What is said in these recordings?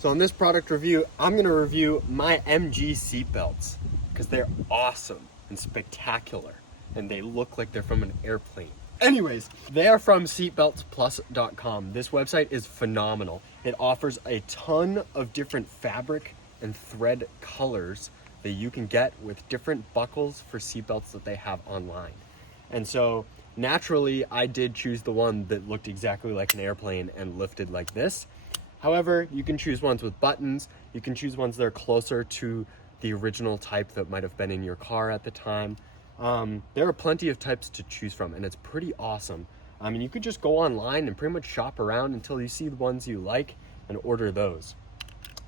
So in this product review, I'm gonna review my MG seatbelts because they're awesome and spectacular and they look like they're from an airplane. Anyways, they are from Seatbeltsplus.com. This website is phenomenal. It offers a ton of different fabric and thread colors that you can get with different buckles for seatbelts that they have online. And so naturally, I did choose the one that looked exactly like an airplane and lifted like this. However, you can choose ones with buttons. You can choose ones that are closer to the original type that might have been in your car at the time. There are plenty of types to choose from, and it's pretty awesome. I mean, you could just go online and pretty much shop around until you see the ones you like and order those.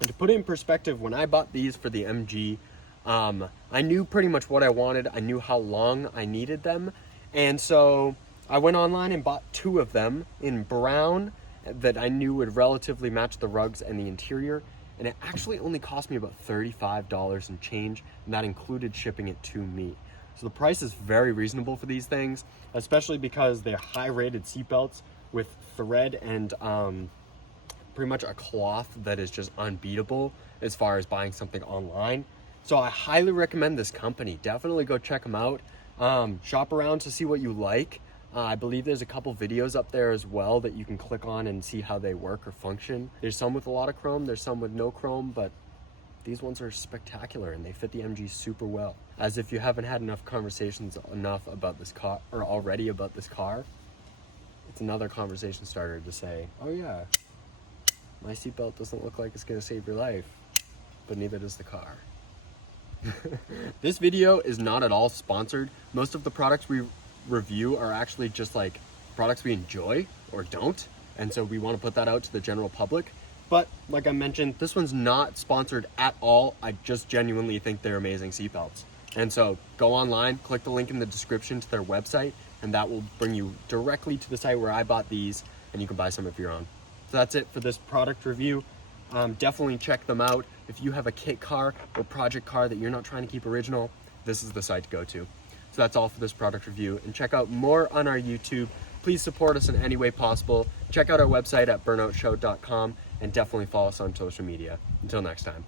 And to put it in perspective, when I bought these for the MG, I knew pretty much what I wanted. I knew how long I needed them. And so I went online and bought 2 of them in brown that I knew would relatively match the rugs and the interior. And it actually only cost me about $35 and change, and that included shipping it to me. So the price is very reasonable for these things, especially because they're high-rated seatbelts with thread and pretty much a cloth that is just unbeatable as far as buying something online. So I highly recommend this company. Definitely go check them out. Shop around to see what you like. I believe there's a couple videos up there as well that you can click on and see how they work or function. There's some with a lot of chrome, there's some with no chrome, but these ones are spectacular and they fit the MG super well. As if you haven't had enough conversations about this car or already about this car, it's another conversation starter to say, oh yeah, my seatbelt doesn't look like it's gonna save your life, but neither does the car. This video is not at all sponsored. Most of the products we review are actually just like products we enjoy or don't, and so we want to put that out to the general public. But like I mentioned, this one's not sponsored at all. I just genuinely think they're amazing seatbelts. And so go online, click the link in the description to their website, and that will bring you directly to the site where I bought these, and you can buy some of your own. So that's it for this product review. Definitely check them out. If you have a kit car or project car that you're not trying to keep original, this is the site to go to. So that's all for this product review, and check out more on our YouTube. Please support us in any way possible. Check out our website at burnoutshow.com and definitely follow us on social media. Until next time.